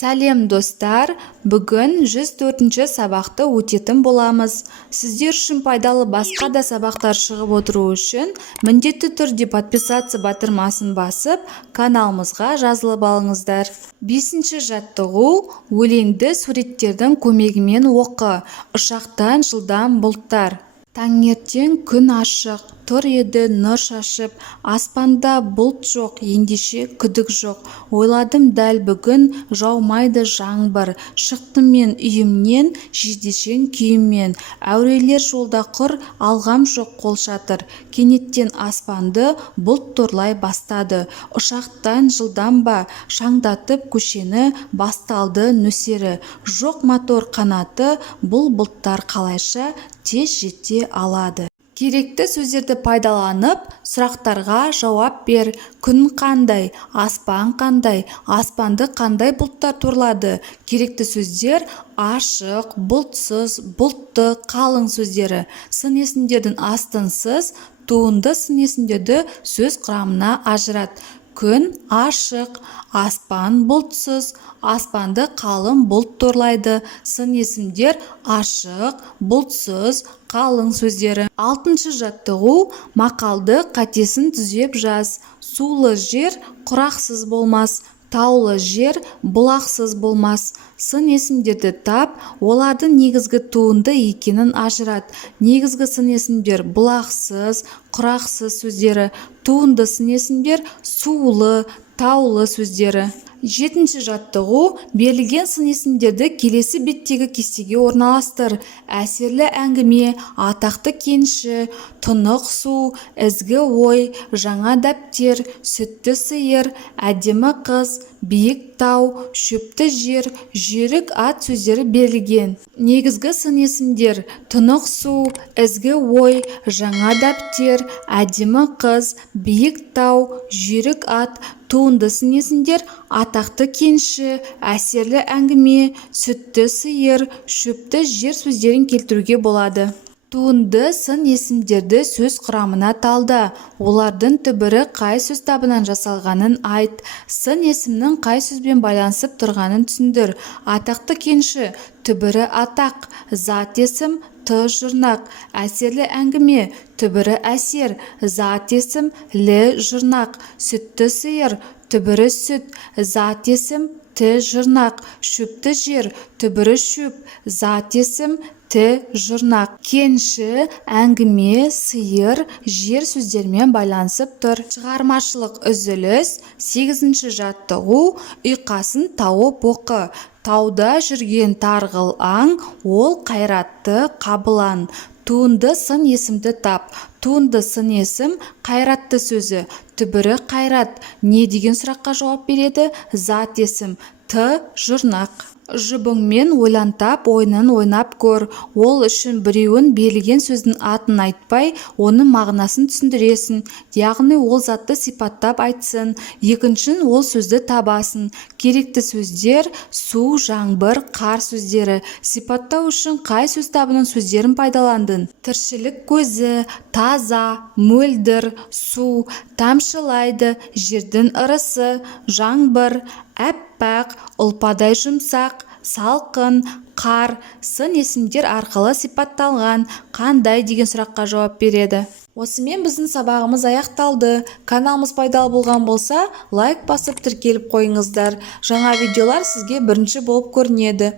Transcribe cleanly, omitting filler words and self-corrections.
Сәлем достар, бүгін 104-ші сабақты өтетін боламыз. Сіздер үшін пайдалы басқа да сабақтар шығып отыру үшін міндетті түрде подписаться батырмасын басып, каналымызға жазылып алыңыздар. 5-ші жаттығу: өлеңді суреттердің көмегімен оқы. Ұшақтан жылдам бұлттар. Таңертең күн ашық, тұр еді нұр шашып, аспанда бұлт жоқ, ендеше күдік жоқ. Ойладым дәл бүгін жаумайды жаңбыр, шықтым мен үйімнен жидешең күйіммен. Әурелер жолда құр, алғам жоқ қолшатыр, кенеттен аспанды бұлт торлай бастады. Ұшақтан жылдам ба, шаңдатып көшені, басталды нөсері. Жоқ мотор қанаты, бұл бұлттар қалайша тез жете алады. Керекті сөздерді пайдаланып, сұрақтарға жауап бер. Күн қандай, аспан қандай, аспанды қандай бұлттар торлады? Керекті сөздер: ашық, бұлтсыз, бұлтты, қалың сөздері. Сын есімдердің астынсыз, туынды сын есімдерді сөз құрамына ажырат. Күн ашық, аспан бұлтсыз, аспанды қалың бұлт торлайды. Сын есімдер ашық, бұлтсыз, қалың сөздері. 6-шы жаттығу: мақалды қатесін түзеп жаз. Сулы жер құрақсыз болмас, таулы жер бұлақсыз болмас. Сын есімдерді тап, олардың негізгі туынды екенін ажырат. Негізгі сын есімдер бұлақсыз, құрақсыз сөздері. Туынды сын есімдер сулы, таулы сөздері. 7-ші жаттығу: берілген сын есімдерді келесі беттегі кестеге орналастыр. Әсерлі әңгіме, атақты кенші, тұнық су, ізгі ой, жаңа дәптер, сүтті сиыр, әдемі қыз, биік тау, шөпті жер, жүйрік ат сөздері берілген. Негізгі сын есімдер: тұнық су, ізгі ой, жаңа дәптер, әдемі қыз, биік тау, жүйрік ат. Туынды сын есімдер: атақты кенші, әсерлі әңгіме, сүтті сиыр, шөпті жер сөздерін келтіруге болады. Туынды сын есімдерді сөз құрамына талда. Олардың түбірі қай сөз табынан жасалғанын айт. Сын есімнің қай сөзбен байланысып тұрғанын түсіндір. Атақты кенші түбірі атақ, зат есім т жұрнақ. Әсерлі әңгіме түбірі әсер, зат есім лі жұрнақ. Сүтті сиыр түбірі сүт, зат есім т жұрнақ. Шөпті жер түбірі шөп, зат есім т жұрнақ. Кенші, әңгіме, сиыр, жер сөздермен байланысып тұр. Шығармашылық үзіліс. 8-ші жаттығу: ұйқасын тауып оқы. Тауда жүрген тарғыл аң, ол қайратты қабылан. Туынды сын есімді тап. Туынды сын есім қайратты сөзі. Түбірі қайрат. Не деген сұраққа жауап береді? Зат есім т жұрнақ. Жұбыңмен ойлантап, ойынын ойнап көр. Ол үшін біреуін берілген сөздің атын айтпай, оның мағынасын түсіндіресің. Яғни ол затты сипаттап айтсын. Екіншін ол сөзді табасын. Керекті сөздер: су, жаңбыр, қар сөздері. Сипаттау үшін қай сөз табының сөздерін пайдаландың? Тіршілік көзі, таза, мөлдір, су, тамшылайды, жердің ырысы, жаңбыр, әппақ, ұлпадай жұмсақ, салқын, қар. Сын есімдер арқылы сипатталған. Қандай деген сұраққа жауап береді. Осымен біздің сабағымыз аяқталды. Каналымыз пайдалы болған болса, лайк басып тіркеліп қойыңыздар. Жаңа видеолар сізге бірінші болып көрінеді.